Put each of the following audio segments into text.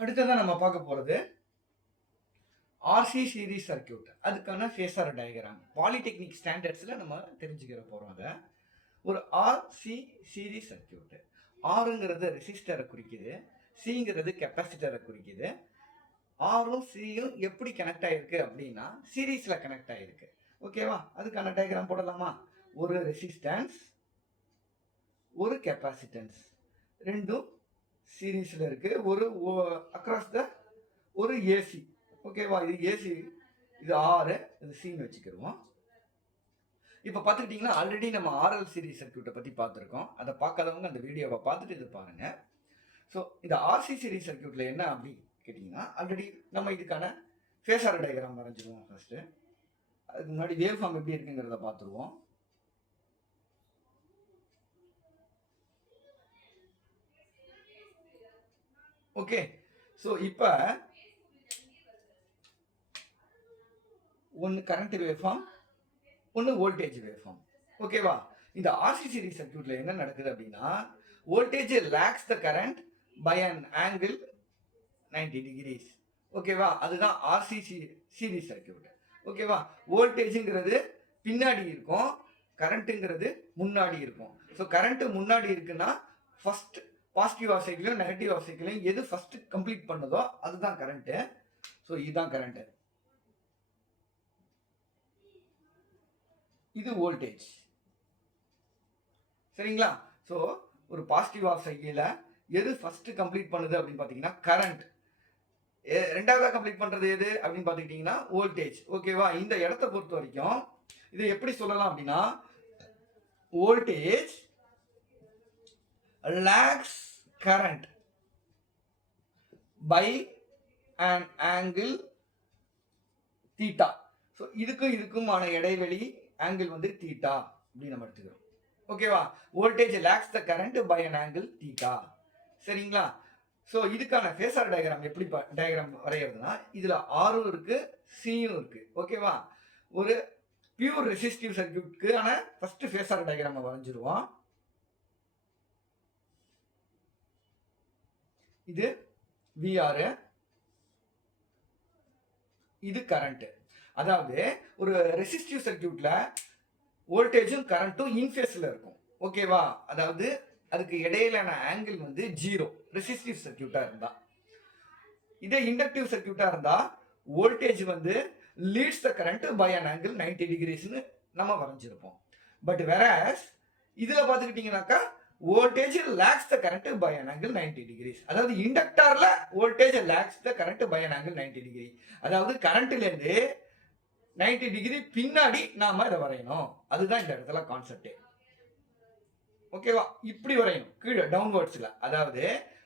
அடுத்ததான் நம்ம பார்க்க போறது ஆர்சி சீரிஸ் சர்க்யூட். அதுக்கான ஃபேஸர் டயக்ராம். பாலிடெக்னிக் ஸ்டாண்டர்ட்ஸ்ல நம்ம தெரிஞ்சுக்கிற போறோம் அத. ஒரு ஆர்சி சீரிஸ் சர்க்யூட். ஆர்ங்கிறது ரெசிஸ்டரை குறிக்குது. சிங்கிறது கெப்பாசிட்டரை குறிக்குது. ஆரும் சியும் எப்படி கனெக்ட் ஆயிருக்கு அப்படின்னா சீரீஸ்ல கனெக்ட் ஆயிருக்கு. ஓகேவா? அதுக்கான டயக்ராம் போடலாமா? ஒரு ரெசிஸ்டன்ஸ், ஒரு கெப்பாசிட்டன்ஸ், ரெண்டும் சீரீஸ்ல இருக்கு. ஒரு அக்ராஸ் த ஒரு ஏசி. ஓகேவா? இது ஏசி, இது ஆர், இது சின்னு வச்சுக்கிடுவோம். இப்போ பார்த்துக்கிட்டிங்கன்னா ஆல்ரெடி நம்ம ஆர்எல் சீரிஸ் சர்க்யூட்டை பற்றி பார்த்துருக்கோம். அதை பார்க்காதவங்க அந்த வீடியோவை பார்த்துட்டு இது பாருங்க. ஸோ இந்த ஆர்சி சீரிஸ் சர்க்யூட்டில் என்ன அப்படி கேட்டிங்கன்னா ஆல்ரெடி நம்ம இதுக்கான ஃபேஸர் டயக்ராம் வரைஞ்சிருவோம் ஃபர்ஸ்ட்டு. அதுக்கு முன்னாடி வேவ் ஃபார்ம் எப்படி இருக்குங்கிறத பார்த்துருவோம். ஓகே, ஸோ இப்போ ஒன்று கரண்ட் வேவ் ஃபார்ம், ஒன்று வோல்டேஜ் வேவ் ஃபார்ம். ஓகேவா? இந்த ஆர்சி சீரிஸ் சர்க்யூட்ல என்ன நடக்குது அப்படின்னா voltage lags the current by an angle 90 degrees. ஓகேவா? அதுதான் ஆர்சி சீரிஸ் சர்க்யூட். ஓகேவா? வோல்டேஜுங்கிறது பின்னாடி இருக்கும், கரண்ட்டுங்கிறது முன்னாடி இருக்கும். ஸோ கரண்ட் முன்னாடி இருக்குன்னா ஃபர்ஸ்ட் பாசிட்டிவ் ஆஃப் சைக்கிளையும் நெகட்டிவ் ஆஃப் சைக்கிளையும் எது ஃபர்ஸ்ட் கம்ப்ளீட் பண்ணுதோ அதுதான் கரண்ட்டு. ஸோ இதுதான் கரண்ட்டு, இது வோல்டேஜ். சரிங்களா? ஸோ ஒரு பாசிட்டிவ் ஆஃப் சைக்கிள எது ஃபர்ஸ்ட் கம்ப்ளீட் பண்ணுது அப்படின்னு பார்த்தீங்கன்னா கரண்ட். ரெண்டாவதாக கம்ப்ளீட் பண்ணுறது எது அப்படின்னு பார்த்துக்கிட்டிங்கன்னா வோல்டேஜ். ஓகேவா? இந்த இடத்த பொறுத்த வரைக்கும் இதை எப்படி சொல்லலாம் அப்படின்னா voltage lags current by an angle theta. So இதுக்குமான இடைவெளி ஆங்கிள் வந்து தீட்டா அப்படின்னு நம்ம எடுத்துக்கிறோம். ஓகேவா? Voltage lags the current by an angle theta. சரிங்களா? ஸோ இதுக்கான ஃபேஸர் டயக்ராம் எப்படி டயக்ராம் வரைகிறதுனா இதில் ஆரும் இருக்கு, சியும் இருக்கு. ஓகேவா? ஒரு பியூர் ரெசிஸ்டிவ் சர்க்யூட்க்கான ஃபர்ஸ்ட் ஃபேஸர் டயக்ராம் வரைஞ்சிருவோம். இது விஆர், இது கரண்ட். அதாவது ஒரு ரெசிஸ்டிவ் சர்க்யூட்ல வோல்டேஜும் கரண்ட்டும் இன்ஃபேஸ்ல இருக்கும். ஓகேவா? அதாவது அதுக்கு இடையிலான ஆங்கிள் வந்து 0 ரெசிஸ்டிவ் சர்க்யூட்டா இருந்தா. இதே இண்டக்டிவ் சர்க்யூட்டா இருந்தா வோல்டேஜ் வந்து leads the current by an angle 90 degreesனு நம்ம வரைஞ்சிருப்போம். பட் வேறஸ் இதுல பாத்துக்கிட்டீங்கன்னாக்கா voltage lags the current by an angle 90 degrees. அதாவது இண்டக்டர்ல voltage lags the current by an angle 90 degree. அதாவது கரண்ட்ல இருந்து 90 டிகிரி பின்னாடி நாம இதை வரையணும். அதுதான் இந்த இடத்துல கான்செப்ட். ஓகேவா? இப்படி வரையணும் கீழே டவுன்வர்ட்ஸ்ல. அதாவது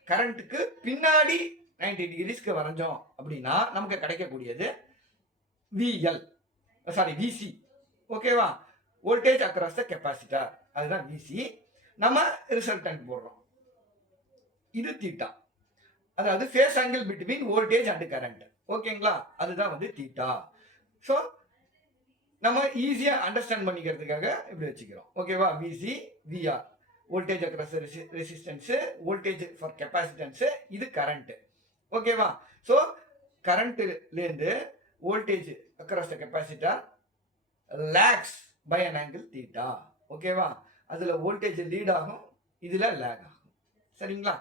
கரண்ட்டுக்கு பின்னாடி 90 டிகிரிஸ்க்கு வரைஞ்சோம் அப்படின்னா நமக்கு கிடைக்கக்கூடியது விஎல், சாரி விசி. ஓகேவா? வோல்டேஜ் அக்ராஸ் த கெப்பாசிட்டர், அதுதான் விசி. நம்ம ரிசல்டன்ட் போடுறோம். இது தீட்டா, அதாவது phase angle between voltage and current. ஓகேங்களா? அதுதான் வந்து தீட்டா. ஸோ நம்ம ஈஸியாக அண்டர்ஸ்டாண்ட் பண்ணிக்கிறதுக்காக இப்படி வச்சுக்கிறோம். ஓகேவா? VC, VR, voltage across resistance, voltage for capacitance, இது கரண்ட்டு. ஓகேவா? ஸோ கரண்ட்லேருந்து voltage across the capacitor lags by an angle theta. ஓகேவா? அதில் வோல்டேஜ் லீட் ஆகும், இதில் லேக் ஆகும். சரிங்களா?